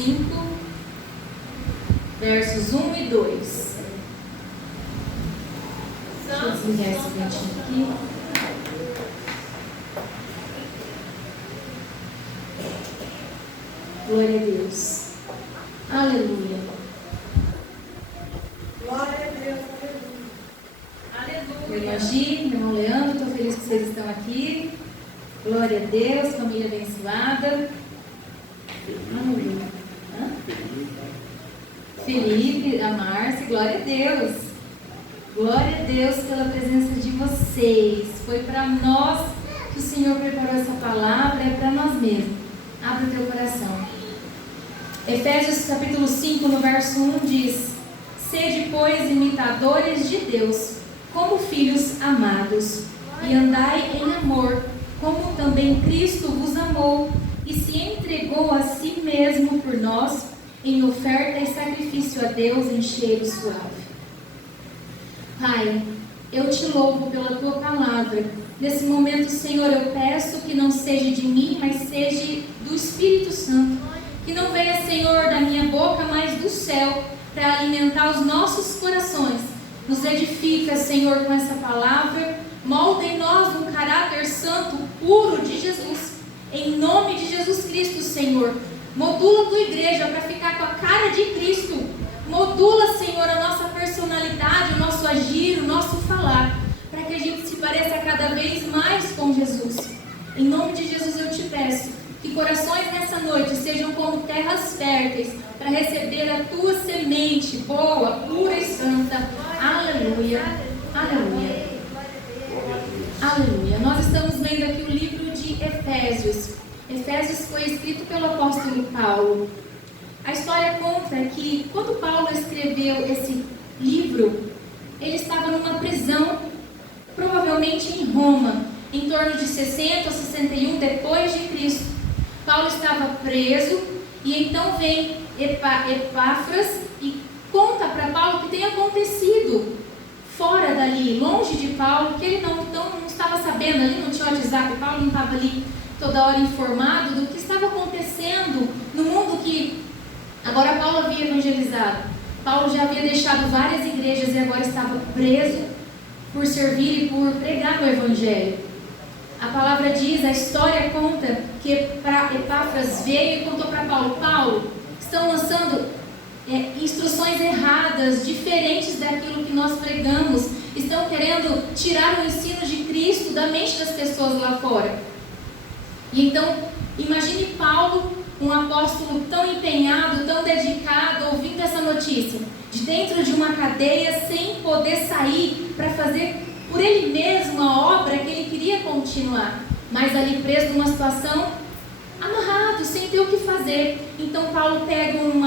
5, versos 1 e 2. Deixa eu desligar esse ventinho aqui. Glória a Deus. Aleluia. Glória a Deus. Aleluia. Meu irmão Gi, meu irmão Leandro, estou feliz que vocês estão aqui. Glória a Deus, família abençoada. Aleluia. Felipe, a Márcia, glória a Deus. Glória a Deus pela presença de vocês. Foi para nós que o Senhor preparou essa palavra, é para nós mesmos. Abre o teu coração. Efésios capítulo 5, no verso 1 diz: Sede, pois, imitadores de Deus, como filhos amados, e andai em amor, como também Cristo vos amou, e se entregou a si mesmo por nós, em oferta e sacrifício a Deus em cheiro suave. Pai, eu te louvo pela tua palavra. Nesse momento, Senhor, eu peço que não seja de mim, mas seja do Espírito Santo. Que não venha, Senhor, da minha boca, mas do céu, para alimentar os nossos corações. Nos edifica, Senhor, com essa palavra. Molda em nós um caráter santo, puro de Jesus. Em nome de Jesus Cristo, Senhor. Modula a tua igreja para ficar com a cara de Cristo. Modula, Senhor, a nossa personalidade, o nosso agir, o nosso falar, para que a gente se pareça cada vez mais com Jesus. Em nome de Jesus eu te peço que corações nessa noite sejam como terras férteis para receber a tua semente boa, pura e santa. Aleluia, aleluia, aleluia. Nós estamos vendo aqui o livro de Efésios. Efésios foi escrito pelo apóstolo Paulo. A história conta que quando Paulo escreveu esse livro, ele estava numa prisão, provavelmente em Roma, em torno de 60 ou 61 depois de Cristo. Paulo estava preso e então vem Epáfras e conta para Paulo o que tem acontecido fora dali, longe de Paulo, que ele não estava sabendo ali, não tinha WhatsApp, Paulo não estava ali toda hora informado do que estava acontecendo no mundo que agora Paulo havia evangelizado. Paulo já havia deixado várias igrejas e agora estava preso por servir e por pregar o evangelho. A palavra diz, a história conta que Epáfras veio e contou para Paulo: Paulo, estão lançando instruções erradas, diferentes daquilo que nós pregamos, estão querendo tirar o ensino de Cristo da mente das pessoas lá fora. E então, imagine Paulo, um apóstolo tão empenhado, tão dedicado, ouvindo essa notícia, de dentro de uma cadeia, sem poder sair para fazer por ele mesmo a obra que ele queria continuar, mas ali preso numa situação, amarrado, sem ter o que fazer. Então Paulo pega um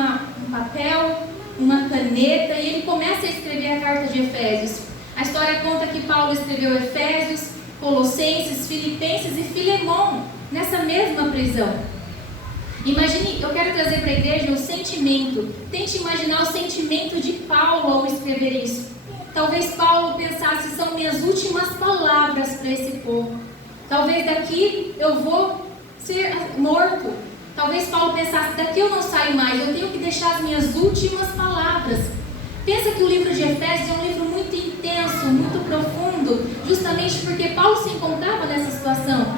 papel, uma caneta e ele começa a escrever a carta de Efésios. A história conta que Paulo escreveu Efésios, Colossenses, Filipenses e Filemão nessa mesma prisão. Imagine, eu quero trazer para a igreja o sentimento. Tente imaginar o sentimento de Paulo ao escrever isso. Talvez Paulo pensasse: são minhas últimas palavras para esse povo. Talvez daqui eu vou ser morto. Talvez Paulo pensasse: daqui eu não saio mais, eu tenho que deixar as minhas últimas palavras. Pensa que o livro de Efésios é um livro muito intenso, muito profundo, justamente porque Paulo se encontrava nessa situação.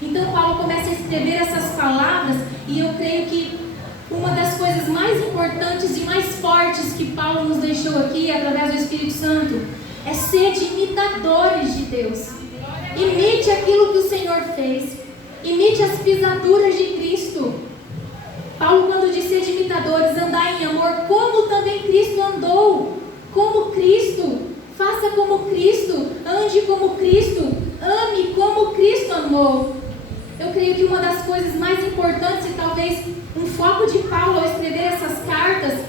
Então Paulo começa a escrever essas palavras e eu creio que uma das coisas mais importantes e mais fortes que Paulo nos deixou aqui, através do Espírito Santo, é ser imitadores de Deus. Imite aquilo que o Senhor fez. Imite as pisaduras de Cristo. Paulo, quando diz ser imitadores, andar em amor, como também Cristo andou. Como Cristo. Faça como Cristo. Ande como Cristo. Ame como Cristo amou. Eu creio que uma das coisas mais importantes e talvez um foco de Paulo ao escrever essas cartas,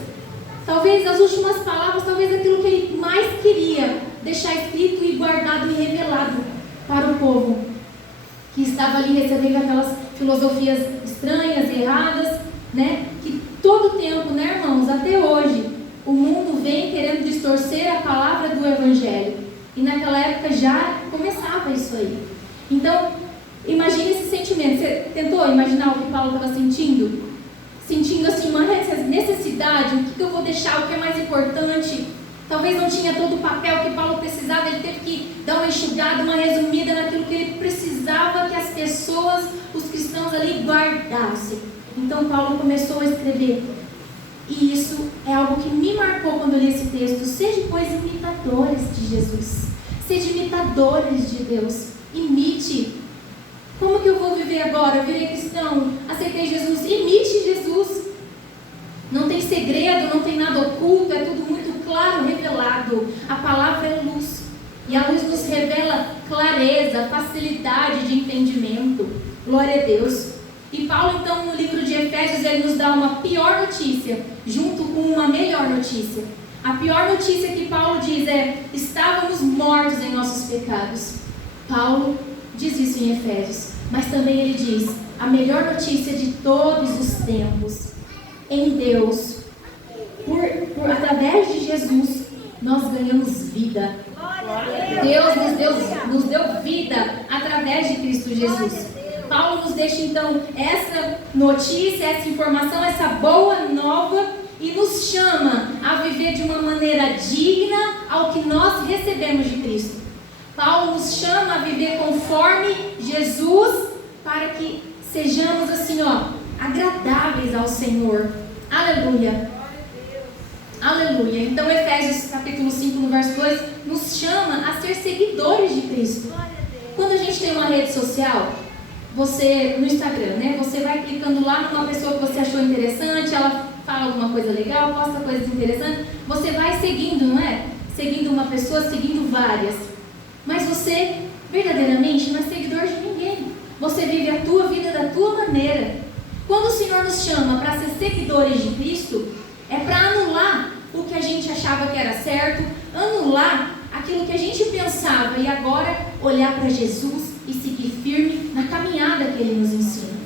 talvez as últimas palavras, talvez aquilo que ele mais queria deixar escrito e guardado e revelado para o povo que estava ali recebendo aquelas filosofias estranhas e erradas, né? Que todo tempo, né, irmãos, até hoje, o mundo vem querendo distorcer a palavra do Evangelho. E naquela época já começava isso aí. Então, imagine esse sentimento. Você tentou imaginar o que Paulo estava sentindo? Sentindo assim uma prioridade, o que eu vou deixar, o que é mais importante. Talvez não tinha todo o papel que Paulo precisava, ele teve que dar uma enxugada, uma resumida naquilo que ele precisava que as pessoas, os cristãos ali guardassem. Então Paulo começou a escrever. E isso é algo que me marcou quando eu li esse texto. Sede, pois, imitadores de Jesus. Sede imitadores de Deus. Imite. Como que eu vou viver agora? Eu virei cristão, aceitei Jesus. Imite Jesus. Não tem segredo, não tem nada oculto, é tudo muito claro, revelado. A palavra é luz. E a luz nos revela clareza, facilidade de entendimento. Glória a Deus. E Paulo, então, no livro de Efésios, ele nos dá uma pior notícia, junto com uma melhor notícia. A pior notícia que Paulo diz é: estávamos mortos em nossos pecados. Paulo diz isso em Efésios. Mas também ele diz: a melhor notícia de todos os tempos. Em Deus, através de Jesus, nós ganhamos vida. Deus nos deu vida através de Cristo Jesus. Paulo nos deixa então essa notícia, essa informação, essa boa nova e nos chama a viver de uma maneira digna ao que nós recebemos de Cristo. Paulo nos chama a viver conforme Jesus para que sejamos assim, agradáveis ao Senhor. Aleluia. Aleluia. Então Efésios capítulo 5 no verso 2 nos chama a ser seguidores de Cristo. Quando a gente tem uma rede social, você no Instagram, né? Você vai clicando lá numa pessoa que você achou interessante, ela fala alguma coisa legal, posta coisas interessantes, você vai seguindo, não é? Seguindo uma pessoa, seguindo várias. Mas você verdadeiramente não é seguidor de ninguém. Você vive a tua vida da tua maneira. Quando o Senhor nos chama para ser seguidores de Cristo, é para anular o que a gente achava que era certo, anular aquilo que a gente pensava e agora olhar para Jesus e seguir firme na caminhada que Ele nos ensina.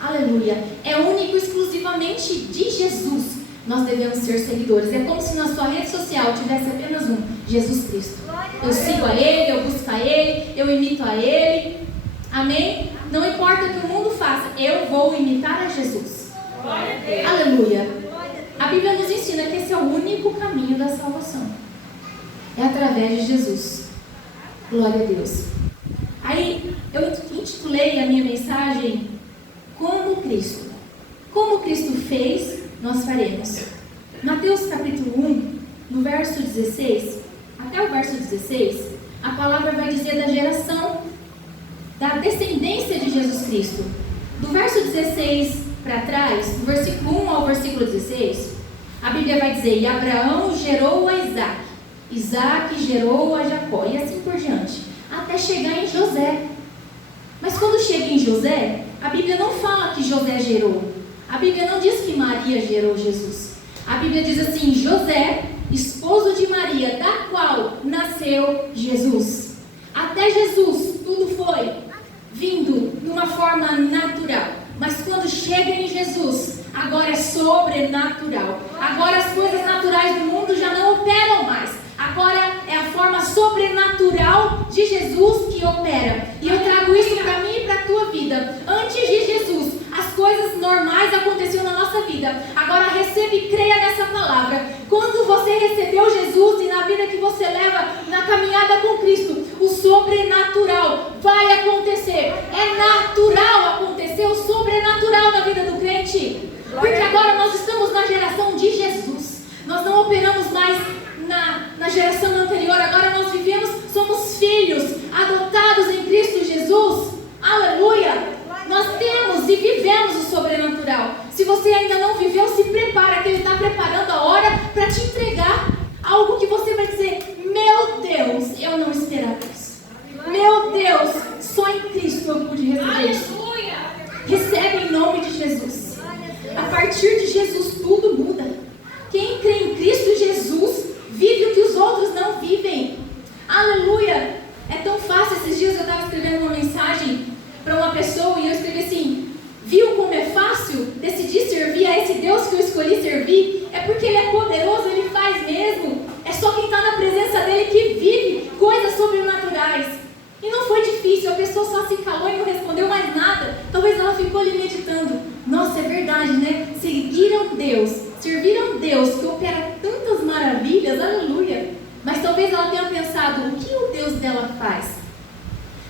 Aleluia. É único e exclusivamente de Jesus nós devemos ser seguidores. É como se na sua rede social tivesse apenas um: Jesus Cristo. Eu sigo a Ele, eu busco a Ele, eu imito a Ele. Amém? Não importa o que o mundo faça, eu vou imitar a Jesus. Aleluia. A Bíblia nos ensina que esse é o único caminho da salvação. É através de Jesus. Glória a Deus. Aí eu intitulei a minha mensagem Como Cristo. Como Cristo fez, nós faremos. Mateus capítulo 1, no verso 16, até o verso 16, a palavra vai dizer da geração, da descendência de Jesus Cristo. Do verso 16 para trás, do versículo 1 ao versículo 16, a Bíblia vai dizer: e Abraão gerou a Isaac, Isaac gerou a Jacó, e assim por diante, até chegar em José. Mas quando chega em José, a Bíblia não fala que José gerou. A Bíblia não diz que Maria gerou Jesus. A Bíblia diz assim: José, esposo de Maria, da qual nasceu Jesus. Até Jesus, tudo foi vindo de uma forma natural. Mas quando chega em Jesus, agora é sobrenatural. Agora as coisas naturais do mundo já não operam mais. Agora é a forma sobrenatural de Jesus que opera. E eu trago isso para mim e para a tua vida. Antes de Jesus, as coisas normais aconteciam na nossa vida. Agora receba e creia nessa palavra. Quando você recebeu Jesus e na vida que você leva na caminhada com Cristo, o sobrenatural vai acontecer. É natural acontecer o sobrenatural na vida do crente. Porque agora nós estamos na geração de Jesus. Nós não operamos mais na geração anterior. Agora nós vivemos, somos filhos adotados em Cristo Jesus. Aleluia. Nós temos e vivemos o sobrenatural. Se você ainda não viveu, se prepara, que Ele está preparando a hora para te entregar algo que você vai dizer: meu Deus, eu não esperava isso. Meu Deus, só em Cristo eu pude receber isso. Recebe em nome de Jesus. A partir de Jesus tudo muda. Quem crê em Cristo Jesus vive o que os outros não vivem. Aleluia. É tão fácil. Esses dias eu estava escrevendo uma mensagem para uma pessoa e eu escrevi assim: viu como é fácil decidir servir a esse Deus que eu escolhi servir? É porque Ele é poderoso, Ele faz mesmo. É só quem está na presença dEle que vive coisas sobrenaturais. E não foi difícil, a pessoa só se calou e não respondeu mais nada. Talvez ela ficou ali meditando: nossa, é verdade, né? Serviram Deus Deus que opera tantas maravilhas, aleluia, mas talvez ela tenha pensado, o que o Deus dela faz?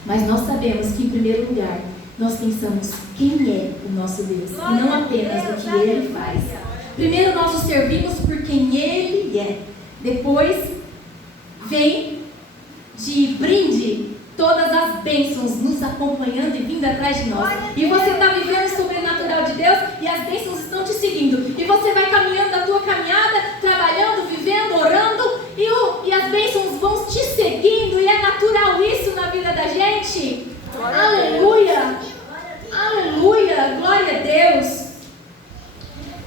Mas nós sabemos que, em primeiro lugar, nós pensamos quem é o nosso Deus, e não apenas o que Ele faz. Primeiro nós o servimos por quem Ele é. Depois vem de brinde todas as bênçãos nos acompanhando e vindo atrás de nós. E você está vivendo o sobrenatural de Deus e as bênçãos estão te seguindo. E você vai caminhando a tua caminhada, trabalhando, vivendo, orando, e as bênçãos vão te seguindo. E é natural isso na vida da gente. Aleluia! Aleluia! Glória a Deus!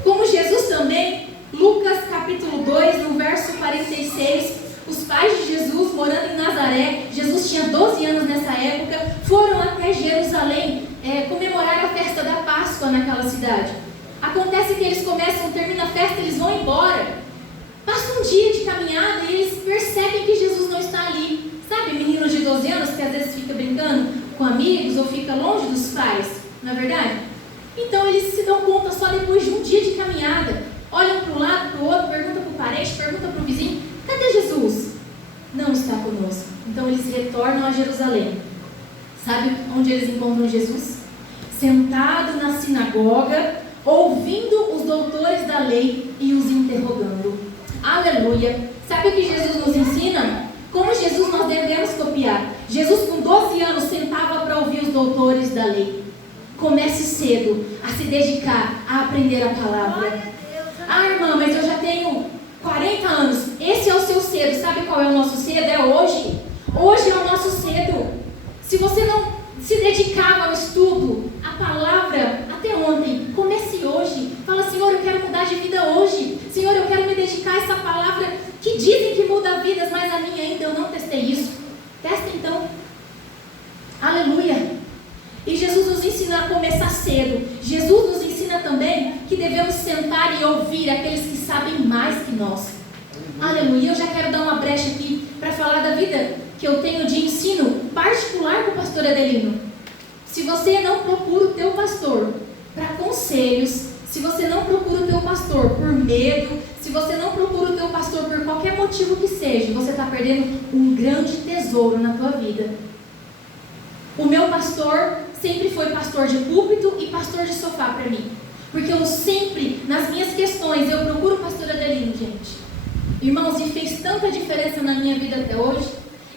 Como Jesus também, Lucas capítulo 2, no verso 46, os pais de Jesus morando em Nazaré, Jesus tinha 12 anos nessa época, foram até Jerusalém comemorar a festa da Páscoa naquela cidade. Acontece que eles termina a festa, eles vão embora. Passa um dia de caminhada e eles percebem que Jesus não está ali. Sabe, meninos de 12 anos que às vezes fica brincando com amigos ou fica longe dos pais, não é verdade? Então eles se dão conta só depois de um dia de caminhada. Olham para um lado, para o outro, perguntam para o parente, perguntam para o vizinho: cadê Jesus? Não está conosco. Então eles retornam a Jerusalém. Sabe onde eles encontram Jesus? Sentado na sinagoga, ouvindo os doutores da lei e os interrogando. Aleluia! Sabe o que Jesus nos ensina? Como Jesus nós devemos copiar. Jesus com 12 anos sentava para ouvir os doutores da lei. Comece cedo a se dedicar a aprender a palavra. Ah, irmã, mas eu já tenho 40 anos. Esse é o seu cedo. Sabe qual é o nosso cedo? É hoje. Hoje é o nosso cedo. Se você não se dedicava ao estudo, à palavra, até ontem, comece hoje. Fala: Senhor, eu quero mudar de vida hoje. Senhor, eu quero me dedicar a essa palavra que dizem que muda vidas, mas a minha ainda eu não testei isso. Testa então. Aleluia. E Jesus nos ensina a começar cedo. Jesus nos ensina também que devemos sentar e ouvir aqueles que sabem mais que nós. Aleluia. Eu já quero dar uma brecha aqui para falar da vida que eu tenho de ensino particular com o pastor Adelino. Se você não procura o teu pastor para conselhos, se você não procura o teu pastor por medo, se você não procura o teu pastor por qualquer motivo que seja, você está perdendo um grande tesouro na tua vida. O meu pastor sempre foi pastor de púlpito e pastor de sofá para mim. Porque eu sempre, nas minhas questões, eu procuro o pastor Adelino, gente. Irmãos, e fez tanta diferença na minha vida até hoje.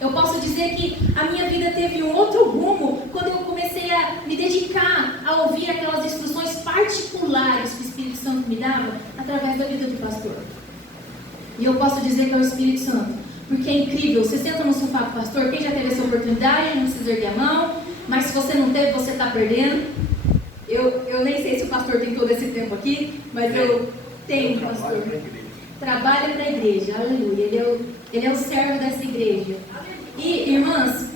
Eu posso dizer que a minha vida teve um outro rumo quando eu comecei a me dedicar a ouvir aquelas instruções particulares que o Espírito Santo me dava através da vida do pastor. E eu posso dizer que é o Espírito Santo, porque é incrível. Você senta no sofá com o pastor, quem já teve essa oportunidade, não precisa erguer a mão, mas se você não teve, você está perdendo. Eu nem sei se o pastor tem todo esse tempo aqui, mas eu tenho um pastor. Trabalha para a igreja, aleluia. Ele é o servo dessa igreja. E irmãos,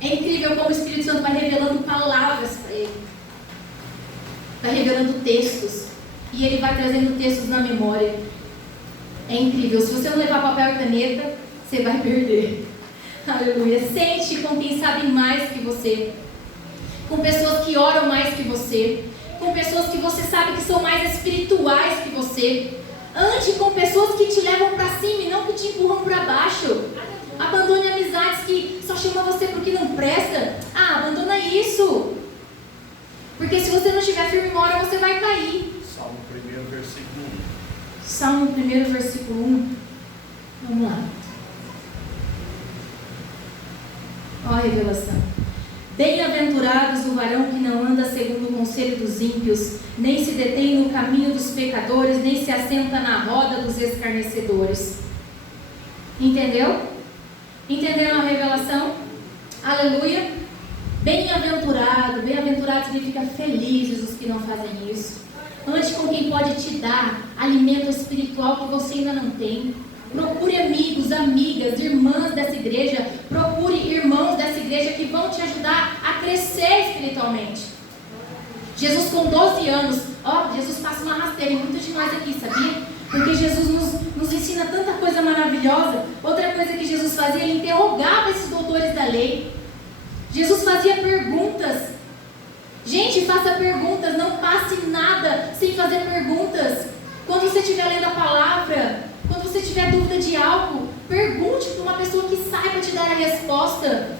é incrível como o Espírito Santo vai revelando palavras para ele. Vai revelando textos. E ele vai trazendo textos na memória. É incrível. Se você não levar papel e caneta, você vai perder. Aleluia. Sente com quem sabe mais que você. Com pessoas que oram mais que você. Com pessoas que você sabe que são mais espirituais que você. Ande com pessoas que te levam para cima e não que te empurram para baixo. Abandone amizades que só chamam você porque não presta. Abandona isso. Porque se você não estiver firme, uma hora você vai cair. Salmo 1, versículo 1. Salmo 1, versículo 1. Vamos lá. Olha a revelação. Bem-aventurados o varão que não anda segundo o conselho dos ímpios, nem se detém no caminho dos pecadores, nem se assenta na roda dos escarnecedores. Entendeu? Entenderam a revelação? Aleluia. Bem-aventurado. Bem-aventurado significa felizes os que não fazem isso. Ande com quem pode te dar alimento espiritual que você ainda não tem. Procure amigos, amigas, irmãs dessa igreja. Procure irmãos dessa igreja que vão te ajudar a crescer espiritualmente. Jesus com 12 anos, Jesus passa uma rasteira em muitos de nós aqui, sabia? Porque Jesus nos ensina tanta coisa maravilhosa. Outra coisa que Jesus fazia, ele interrogava esses doutores da lei. Jesus fazia perguntas. Gente, faça perguntas, não passe nada sem fazer perguntas. Quando você estiver lendo a palavra, quando você tiver dúvida de algo, pergunte para uma pessoa que saiba te dar a resposta.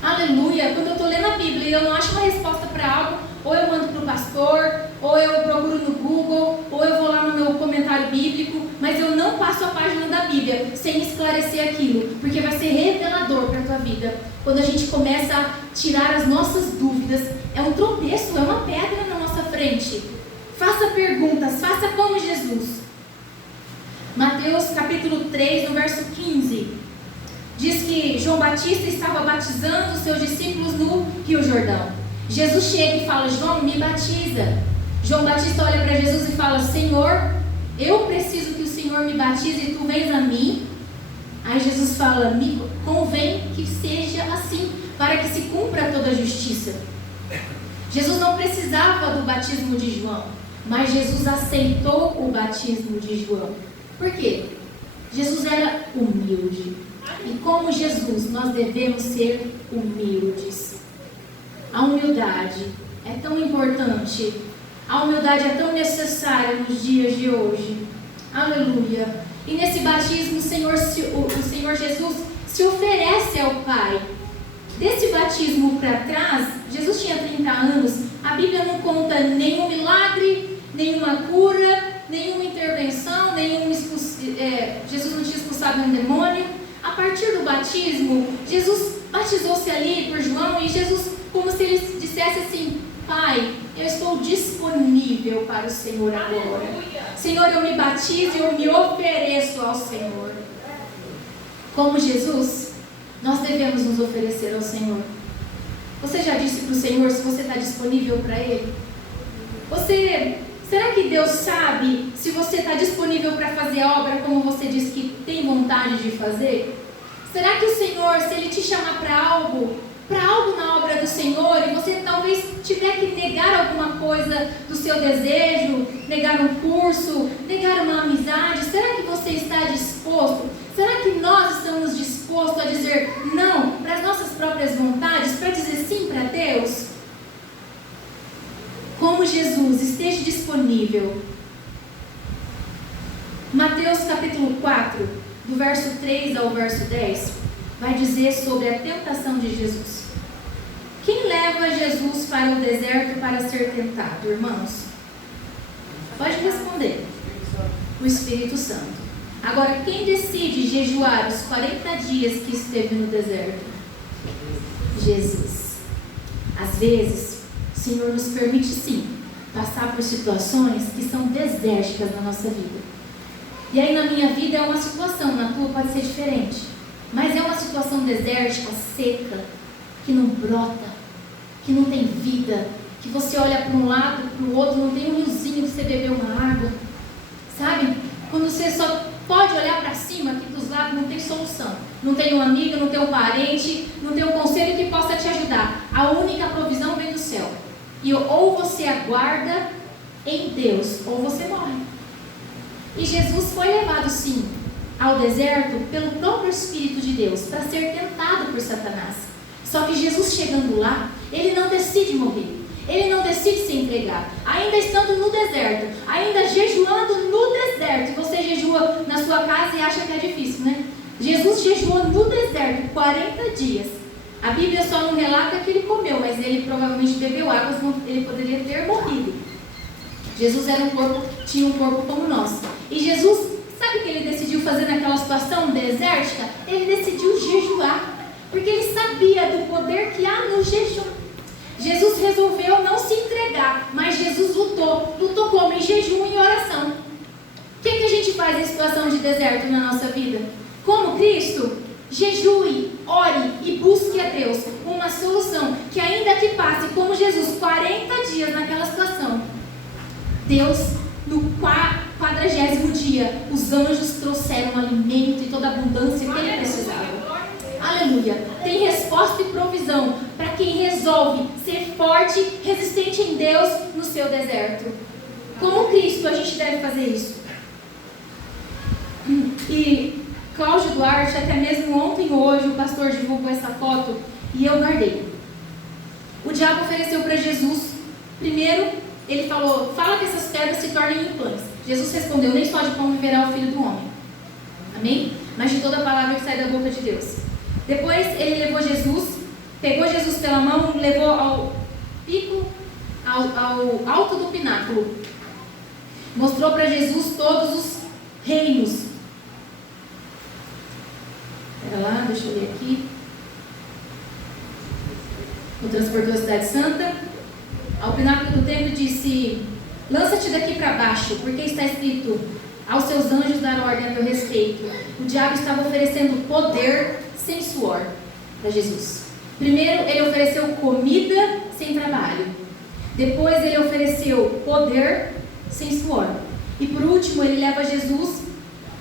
Aleluia! Quando eu estou lendo a Bíblia e eu não acho uma resposta para algo, ou eu mando para o pastor, ou eu procuro no Google, ou eu vou lá no meu comentário bíblico, mas eu não passo a página da Bíblia sem esclarecer aquilo, porque vai ser revelador para a tua vida. Quando a gente começa a tirar as nossas dúvidas, é um tropeço, é uma pedra na nossa frente. Faça perguntas, faça como Jesus. Mateus capítulo 3, no verso 15, diz que João Batista estava batizando os seus discípulos no Rio Jordão. Jesus chega e fala: João, me batiza. João Batista olha para Jesus e fala: Senhor, eu preciso que o Senhor me batize e tu vens a mim. Aí Jesus fala: me convém que seja assim, para que se cumpra toda a justiça. Jesus não precisava do batismo de João, mas Jesus aceitou o batismo de João. Por quê? Jesus era humilde. E como Jesus, nós devemos ser humildes. A humildade é tão importante. A humildade é tão necessária nos dias de hoje. Aleluia. E nesse batismo o Senhor Jesus se oferece ao Pai. Desse batismo para trás, Jesus tinha 30 anos. A Bíblia não conta nenhum milagre, nenhuma cura, nenhuma intervenção, Jesus não tinha expulsado um demônio. A partir do batismo, Jesus batizou-se ali por João, e Jesus, como se ele dissesse assim: Pai, eu estou disponível para o Senhor agora. Senhor, eu me batizo e eu me ofereço ao Senhor. Como Jesus, nós devemos nos oferecer ao Senhor. Você já disse para o Senhor se você está disponível para Ele? Será que Deus sabe se você está disponível para fazer a obra como você diz que tem vontade de fazer? Será que o Senhor, se Ele te chamar para algo na obra do Senhor, e você talvez tiver que negar alguma coisa do seu desejo, negar um curso, negar uma amizade, será que você está disposto? Será que nós estamos dispostos a dizer não para as nossas próprias vontades, para dizer sim para Deus? Como Jesus, esteja disponível. Mateus capítulo 4, do verso 3 ao verso 10, vai dizer sobre a tentação de Jesus. Quem leva Jesus para o deserto para ser tentado, irmãos? Pode responder. O Espírito Santo. Agora, quem decide jejuar os 40 dias que esteve no deserto? Jesus. Às vezes, o Senhor nos permite sim passar por situações que são desérticas na nossa vida. E aí na minha vida é uma situação, na tua pode ser diferente, mas é uma situação desértica, seca, que não brota, que não tem vida, que você olha para um lado, para o outro, não tem um riozinho que você beber uma água, sabe? Quando você só pode olhar para cima, aqui dos lados não tem solução, não tem um amigo, não tem um parente, não tem um conselho que possa te ajudar. A única provisão vem do céu. E ou você aguarda em Deus, ou você morre. E Jesus foi levado sim ao deserto pelo próprio Espírito de Deus, para ser tentado por Satanás. Só que Jesus chegando lá, ele não decide morrer, ele não decide se entregar, ainda estando no deserto, ainda jejuando no deserto. Você jejua na sua casa e acha que é difícil, né? Jesus jejuou no deserto 40 dias. A Bíblia só não relata que ele comeu, mas ele provavelmente bebeu água, senão ele poderia ter morrido. Jesus tinha um corpo como nós. E Jesus, sabe o que ele decidiu fazer naquela situação desértica? Ele decidiu jejuar, porque ele sabia do poder que há no jejum. Jesus resolveu não se entregar, mas Jesus lutou. Lutou como? Em jejum e oração. O que a gente faz em situação de deserto na nossa vida? Como Cristo? Jejue, ore e busque a Deus uma solução, que ainda que passe como Jesus 40 dias naquela situação, Deus no 40º dia, os anjos trouxeram alimento e toda a abundância que ele precisava. Aleluia. Tem resposta e provisão para quem resolve ser forte, resistente em Deus no seu deserto. Como Cristo, a gente deve fazer isso. E Cláudio Duarte, até mesmo ontem ou hoje, o pastor divulgou essa foto e eu guardei. O diabo ofereceu para Jesus, primeiro, ele falou, fala que essas pedras se tornem em pães. Jesus respondeu, nem só de pão viverá o Filho do Homem. Amém? Mas de toda a palavra que sai da boca de Deus. Depois ele levou Jesus, pegou Jesus pela mão, levou ao pico, ao alto do pináculo. Mostrou para Jesus todos os reinos. Espera lá, deixa eu ler aqui. O transportou à cidade santa. Ao pináculo do templo disse, lança-te daqui para baixo, porque está escrito, aos seus anjos dar ordem a teu respeito. O diabo estava oferecendo poder sem suor para Jesus. Primeiro ele ofereceu comida sem trabalho. Depois ele ofereceu poder sem suor. E por último ele leva Jesus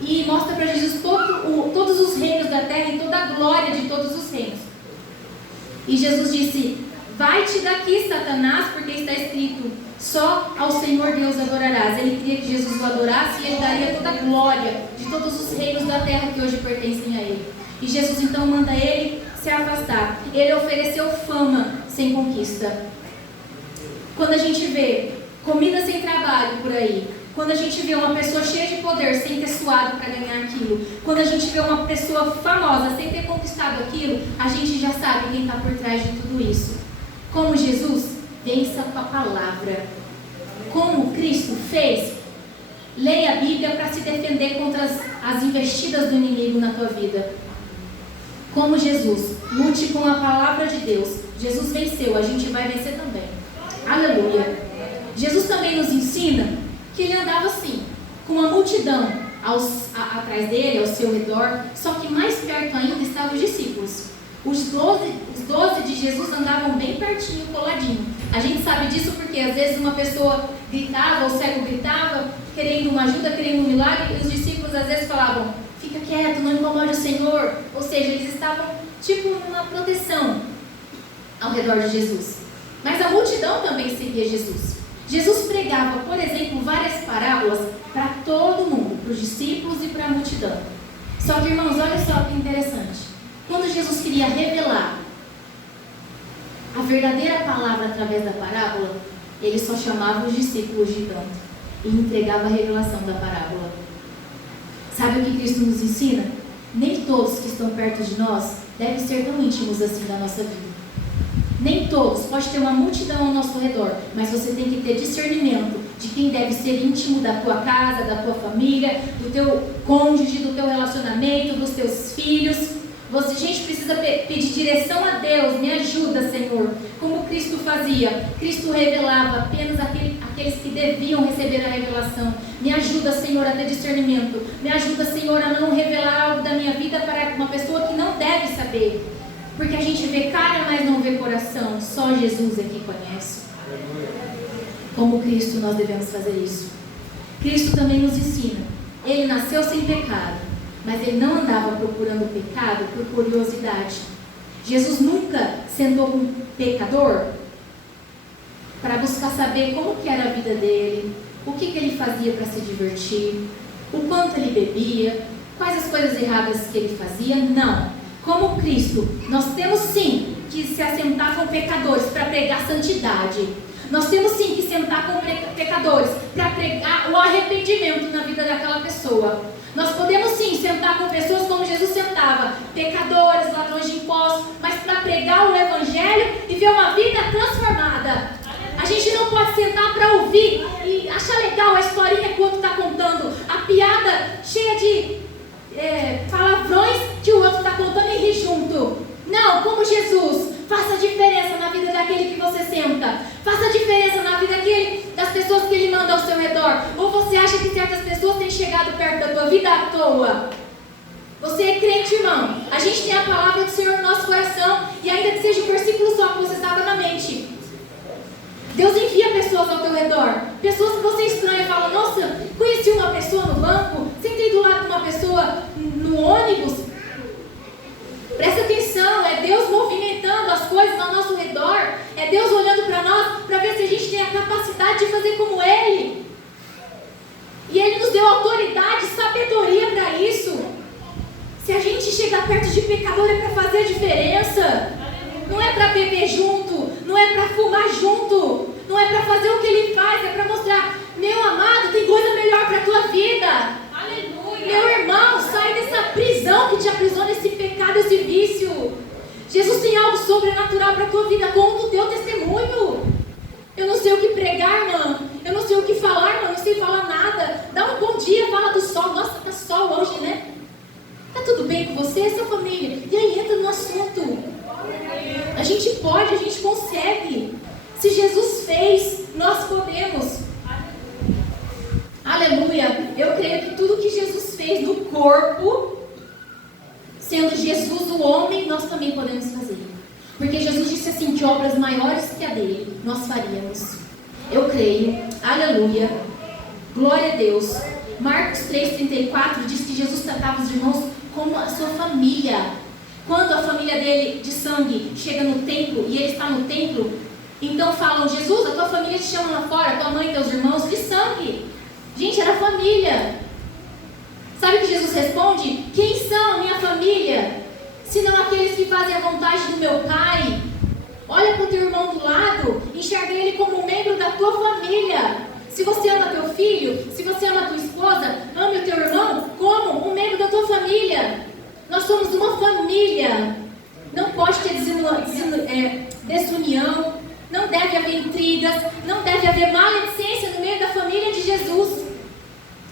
e mostra para Jesus todos os reinos da terra e toda a glória de todos os reinos. E Jesus disse, vai-te daqui, Satanás, porque está escrito, só ao Senhor Deus adorarás. Ele queria que Jesus o adorasse e ele daria toda a glória de todos os reinos da terra que hoje pertencem a ele. E Jesus então manda ele se afastar. Ele ofereceu fama sem conquista. Quando a gente vê comida sem trabalho por aí, quando a gente vê uma pessoa cheia de poder sem ter suado para ganhar aquilo, quando a gente vê uma pessoa famosa sem ter conquistado aquilo, a gente já sabe quem está por trás de tudo isso. Como Jesus, vença com a palavra. Como Cristo fez, leia a Bíblia para se defender contra as investidas do inimigo na tua vida. Como Jesus, lute com a palavra de Deus. Jesus venceu, a gente vai vencer também. Aleluia. Jesus também nos ensina que ele andava assim, com uma multidão atrás dele, ao seu redor, só que mais perto ainda estavam os discípulos. Os 12 de Jesus andavam bem pertinho, coladinho. A gente sabe disso porque às vezes uma pessoa gritava, o cego gritava, querendo uma ajuda, querendo um milagre, e os discípulos às vezes falavam, fica quieto, não incomode o Senhor. Ou seja, eles estavam tipo numa proteção ao redor de Jesus. Mas a multidão também seguia Jesus. Jesus pregava, por exemplo, várias parábolas para todo mundo, para os discípulos e para a multidão. Só que, irmãos, olha só que interessante. Quando Jesus queria revelar a verdadeira palavra através da parábola, ele só chamava os discípulos de canto e entregava a revelação da parábola. Sabe o que Cristo nos ensina? Nem todos que estão perto de nós devem ser tão íntimos assim da nossa vida. Nem todos, pode ter uma multidão ao nosso redor, mas você tem que ter discernimento de quem deve ser íntimo da tua casa, da tua família, do teu cônjuge, do teu relacionamento, dos teus filhos. A gente precisa pedir direção a Deus, me ajuda, Senhor. Como Cristo fazia, Cristo revelava apenas aqueles que deviam receber a revelação. Me ajuda, Senhor, a ter discernimento. Me ajuda, Senhor, a não revelar algo da minha vida para uma pessoa que não deve saber. Porque a gente vê cara, mas não vê coração. Só Jesus é que conhece. Como Cristo nós devemos fazer isso. Cristo também nos ensina. Ele nasceu sem pecado, mas ele não andava procurando pecado por curiosidade. Jesus nunca sentou com um pecador para buscar saber como que era a vida dele, o que ele fazia para se divertir, o quanto ele bebia, quais as coisas erradas que ele fazia. Não. Como Cristo, nós temos sim que se assentar com pecadores para pregar santidade. Nós temos sim que sentar com pecadores para pregar o arrependimento na vida daquela pessoa. Nós podemos sim sentar com pessoas como Jesus sentava, pecadores, ladrões de impostos, mas para pregar o Evangelho e ver uma vida transformada. A gente não pode sentar para ouvir e achar legal a historinha que o outro está contando, a piada cheia de palavrões que o outro está contando e rir junto. Não, como Jesus, faça a diferença na vida daquele que você senta. Faça a diferença na vida das pessoas que Ele manda ao seu redor. Ou você acha que certas pessoas têm chegado perto da tua vida à toa? Você é crente, irmão. A gente tem a palavra do Senhor no nosso coração. E ainda que seja um versículo só que você estava na mente, Deus envia pessoas ao teu redor. Pessoas que você estranha e fala, nossa, conheci uma pessoa no banco, sentei do lado de uma pessoa no ônibus. Presta atenção, é Deus movimentando as coisas ao nosso redor. É Deus olhando para nós, para ver se a gente tem a capacidade de fazer como Ele. E Ele nos deu autoridade, sabedoria para isso. Se a gente chegar perto de pecador é para fazer a diferença. Não é para beber junto, não é para fumar junto, Não é para fazer o que Ele faz, é para mostrar: meu amado, tem coisa melhor para a tua vida. Aleluia. Meu irmão, sai dessa prisão que te aprisiona, esse pecado, esse vício. Jesus tem algo sobrenatural para a tua vida. Conta o teu testemunho. Eu não sei o que pregar, irmã. Eu não sei o que falar, irmã. Eu não sei falar nada. Dá um bom dia, fala do sol. Nossa, tá sol hoje, né? Tá tudo bem com você, sua família? E aí entra no assunto. A gente pode, a gente consegue. Se Jesus fez, nós podemos. Aleluia. Eu creio que tudo que Jesus fez no corpo, sendo Jesus o homem, nós também podemos fazer. Porque Jesus disse assim, que obras maiores que a dele, nós faríamos. Eu creio. Aleluia. Glória a Deus. Marcos 3,34 diz que Jesus tratava os irmãos como a sua família. Quando a família dele de sangue chega no templo, e ele está no templo, então falam: Jesus, a tua família te chama lá fora, tua mãe e teus irmãos de sangue. Gente, era família. Sabe o que Jesus responde? Quem são a minha família? Senão aqueles que fazem a vontade do meu Pai. Olha para o teu irmão do lado, enxerga ele como um membro da tua família. Se você ama teu filho, se você ama tua esposa, ame o teu irmão como um membro da tua família. Nós somos uma família. Não pode ter desunião, não deve haver intrigas, não deve haver maledicência no meio da família de Jesus.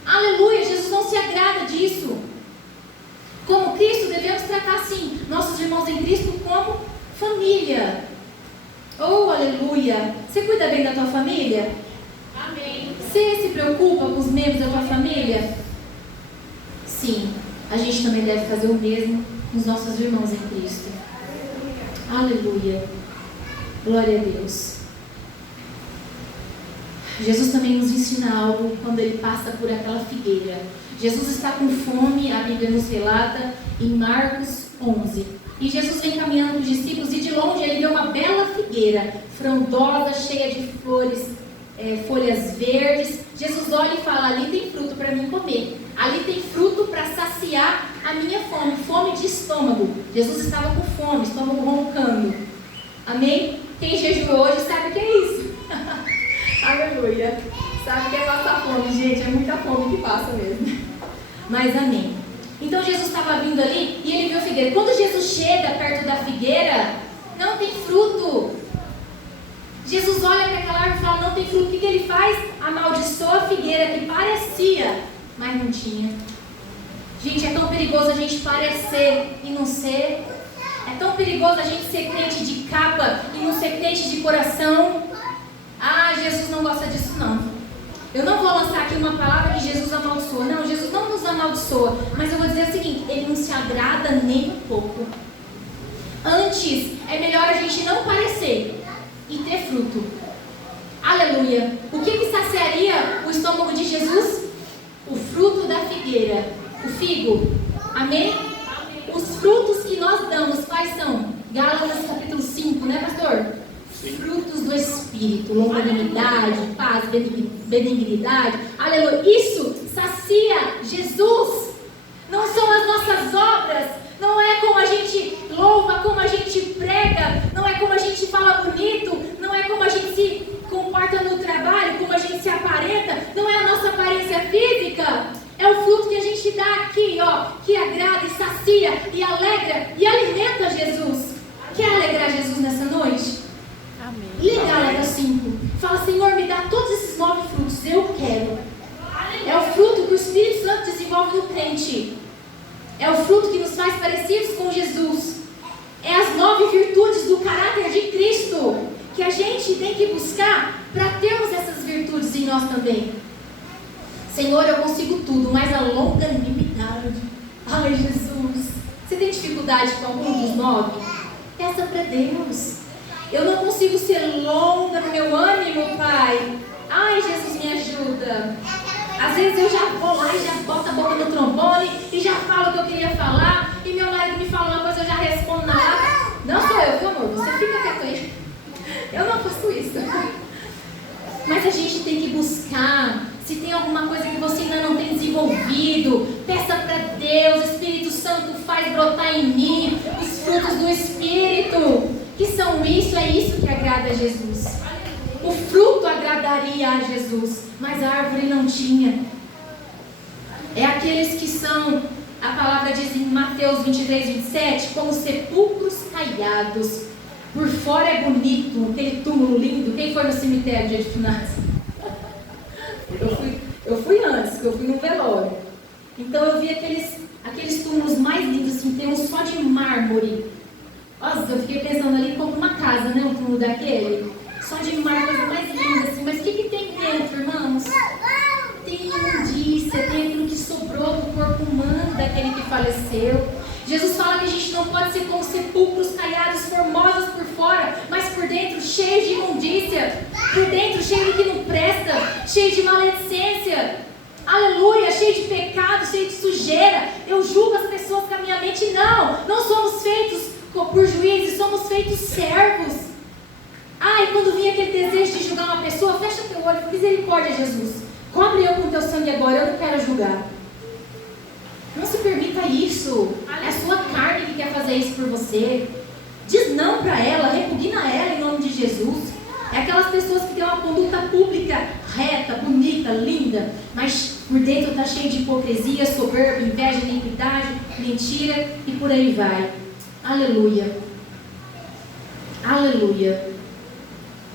Aleluia, Jesus não se agrada disso. Como Cristo, devemos tratar assim nossos irmãos em Cristo como família. Oh, aleluia. Você cuida bem da tua família? Amém. Você se preocupa com os membros da tua família? Sim, a gente também deve fazer o mesmo com os nossos irmãos em Cristo. Aleluia. Glória a Deus. Jesus também nos ensina algo quando ele passa por aquela figueira. Jesus está com fome, a Bíblia nos relata em Marcos 11. E Jesus vem caminhando com os discípulos e de longe ele vê uma bela figueira, frondosa, cheia de flores, folhas verdes. Jesus olha e fala: ali tem fruto para mim comer. Ali tem fruto para saciar a minha fome, fome de estômago. Jesus estava com fome, estômago roncando. Amém? Quem jejuou hoje sabe o que é isso. Aleluia. Sabe o que é passar fome, gente? É muita fome que passa mesmo. Mas amém. Então Jesus estava vindo ali e ele viu a figueira. Quando Jesus chega perto da figueira, não tem fruto. Jesus olha para aquela árvore e fala: não tem fruto. O que ele faz? Amaldiçoa a figueira que parecia, mas não tinha. Gente, é tão perigoso a gente parecer e não ser. É tão perigoso a gente ser crente de capa e não ser crente de coração. Ah, Jesus não gosta disso não. Eu não vou lançar aqui uma palavra que Jesus amaldiçoa. Não, Jesus não nos amaldiçoa. Mas eu vou dizer o seguinte: ele não se agrada nem um pouco. Antes, é melhor a gente não parecer e ter fruto. Aleluia. O que saciaria o estômago de Jesus? O fruto da figueira, o figo. Amém? Os frutos que nós damos, quais são? Gálatas capítulo 5, né, pastor? Frutos do Espírito, longanimidade, paz, benignidade. Aleluia. Isso sacia Jesus. Não são as nossas obras. Não é como a gente louva, como a gente prega. Não é como a gente fala bonito. Não é como a gente se comporta no trabalho, como a gente se aparenta. Não é a nossa aparência física. É o fruto que a gente dá aqui, ó, que agrada e sacia e alegra e alimenta Jesus. Quer alegrar Jesus nessa noite? Amém. Lê Gálatas 5. Fala: Senhor, me dá todos esses 9 frutos. Eu quero. É o fruto que o Espírito Santo desenvolve no crente. É o fruto que nos faz parecidos com Jesus. É as 9 virtudes do caráter de Cristo que a gente tem que buscar para termos essas virtudes em nós também. Senhor, eu consigo tudo, mas a longanimidade. Ai, Jesus. Você tem dificuldade com algum dos 9? Peça para Deus. Eu não consigo ser longa no meu ânimo, Pai. Ai, Jesus, me ajuda. Às vezes eu já vou lá e já boto a boca no trombone e já falo o que eu queria falar. E meu marido me fala uma coisa, eu já respondo na hora. Não sou eu, viu, amor? Você fica quieto aí. Eu não faço isso. Mas a gente tem que buscar. Se tem alguma coisa que você ainda não tem desenvolvido, peça para Deus. O Espírito Santo faz brotar em mim os frutos do Espírito. Que são isso, é isso que agrada a Jesus. O fruto agradaria a Jesus, mas a árvore não tinha. É aqueles que são, a palavra diz em Mateus 23, 27, como sepulcros caiados. Por fora é bonito, aquele túmulo lindo. Quem foi no cemitério dia de finados? Eu fui antes, porque eu fui no velório. Então eu vi aqueles túmulos mais lindos, assim, tem um só de mármore. Nossa, eu fiquei pensando ali como uma casa, né? Um túmulo daquele. Só de mármore, mais lindo, assim. Mas o que tem dentro, irmãos? Tem imundícia, tem aquilo que sobrou do corpo humano daquele que faleceu. Jesus fala que a gente não pode ser como sepulcros caiados, formosos por fora, mas por dentro cheios de imundícia, por dentro cheio de que não presta, cheio de maledicência, aleluia, cheio de pecado, cheio de sujeira. Eu julgo as pessoas com a minha mente. Não somos feitos por juízes, somos feitos servos. E quando vinha aquele desejo de julgar uma pessoa, fecha teu olho, misericórdia, Jesus, cobre eu com teu sangue agora, eu não quero julgar. Não se permita isso. É a sua carne que quer fazer isso por você. Diz não para ela, repugna ela em nome de Jesus. É aquelas pessoas que têm uma conduta pública reta, bonita, linda, mas por dentro está cheio de hipocrisia, soberba, inveja, iniquidade, mentira e por aí vai. Aleluia. Aleluia.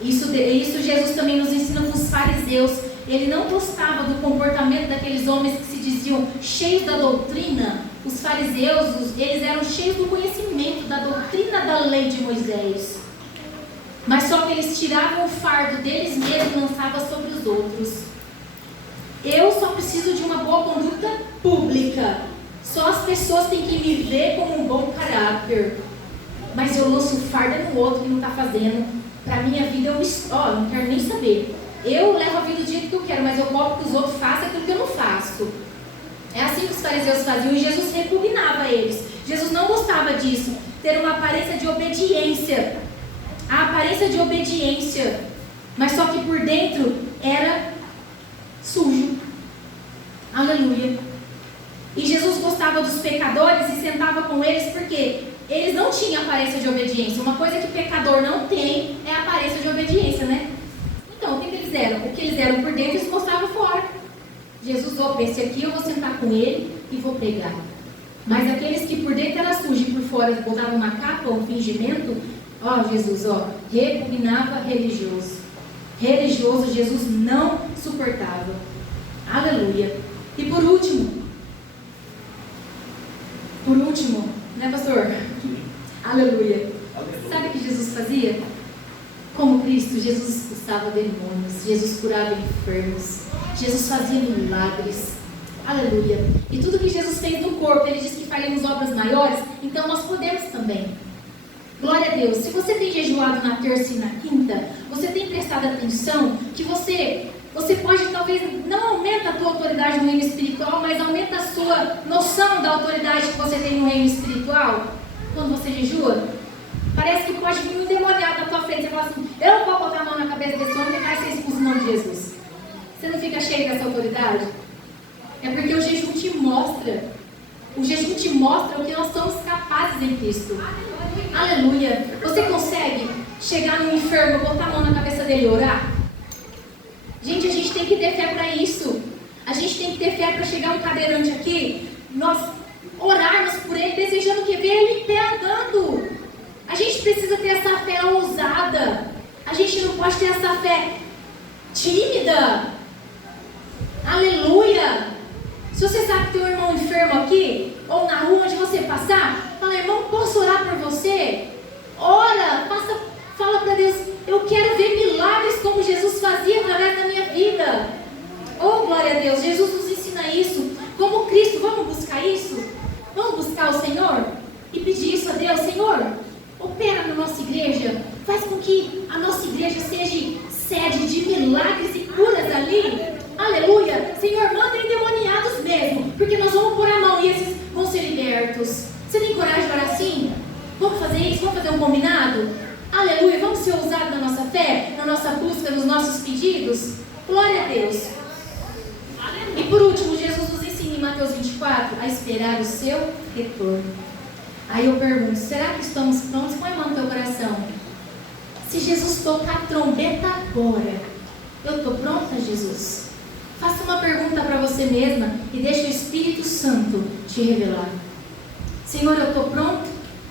Isso Jesus também nos ensina com os fariseus. Ele não gostava do comportamento daqueles homens que se diziam cheios da doutrina. Os fariseus, eles eram cheios do conhecimento da doutrina da lei de Moisés. Mas só que eles tiravam o fardo deles mesmos e lançavam sobre os outros. Eu só preciso de uma boa conduta pública. Só as pessoas têm que me ver como um bom caráter. Mas eu lanço o fardo no outro que não está fazendo. Para minha vida, eu não quero nem saber. Eu levo a vida do jeito que eu quero, mas eu cobro que os outros façam aquilo que eu não faço. É assim que os fariseus faziam e Jesus repugnava eles. Jesus não gostava disso, ter uma aparência de obediência. A aparência de obediência, mas só que por dentro era sujo. Aleluia. E Jesus gostava dos pecadores e sentava com eles porque eles não tinham aparência de obediência. Uma coisa que pecador não tem é a aparência de obediência, né? Então, o que eles eram? O que eles eram por dentro, eles mostravam fora. Jesus, esse aqui eu vou sentar com ele e vou pregar. Mas aqueles que por dentro era sujo e por fora botavam uma capa ou um fingimento, Jesus, repugnava religioso. Religioso, Jesus não suportava. Aleluia. E por último, né, pastor? Aleluia. Sabe o que Jesus fazia? Como Cristo, Jesus expulsava demônios, Jesus curava enfermos, Jesus fazia milagres. Aleluia. E tudo que Jesus fez no corpo, Ele disse que faríamos obras maiores, então nós podemos também. Glória a Deus. Se você tem jejuado na terça e na quinta, você tem prestado atenção que você pode talvez não aumenta a tua autoridade no reino espiritual, mas aumenta a sua noção da autoridade que você tem no reino espiritual. Quando você jejua, parece que pode vir um endemoniado na tua frente. Você fala assim, eu não vou botar a mão na cabeça desse homem e vai ser expulso no nome de Jesus. Você não fica cheio dessa autoridade? É porque o jejum te mostra. O jejum te mostra o que nós somos capazes em Cristo. Aleluia. Você consegue chegar num enfermo, botar a mão na cabeça dele e orar? Gente, a gente tem que ter fé para isso. A gente tem que ter fé para chegar um cadeirante aqui, nós orarmos por ele, desejando que veja ele em pé andando. A gente precisa ter essa fé ousada. A gente não pode ter essa fé tímida. Aleluia. Se você sabe que tem um irmão enfermo aqui, ou na rua onde você passar, fala, irmão, posso orar por você? Ora, fala para Deus, eu quero ver milagres como Jesus fazia através da minha vida. Oh, glória a Deus, Jesus nos ensina isso. Como Cristo, vamos buscar isso? Vamos buscar o Senhor? E pedir isso a Deus, Senhor, opera na nossa igreja, faz com que a nossa igreja seja sede de milagres e curas ali. Aleluia. Senhor, manda endemoniados mesmo, porque nós vamos pôr a mão e esses vão ser libertos. Você tem coragem de orar assim? Vamos fazer isso? Vamos fazer um combinado? Aleluia. Vamos ser ousados na nossa fé, na nossa busca, nos nossos pedidos? Glória a Deus. E por último, Jesus nos ensina em Mateus 24 a esperar o seu retorno. Aí eu pergunto, será que estamos prontos? Põe a mão no teu coração. Se Jesus tocar a trombeta agora, Eu estou pronta, Jesus? Faça uma pergunta para você mesma e deixe o Espírito Santo te revelar. Senhor, eu estou pronto?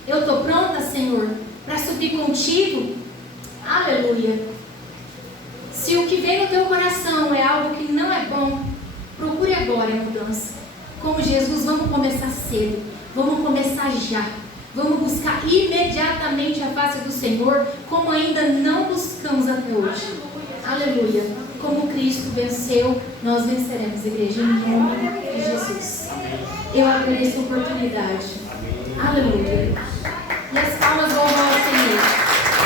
Eu estou pronta, Senhor, para subir contigo? Aleluia! Se o que vem no teu coração é algo que não é bom, procure agora a mudança. Como Jesus, vamos começar cedo. Vamos começar já. Vamos buscar imediatamente a face do Senhor, como ainda não buscamos até hoje. Aleluia! Como Cristo venceu, nós venceremos, igreja, em nome de Jesus. Eu agradeço a oportunidade. Aleluia! E as palmas vão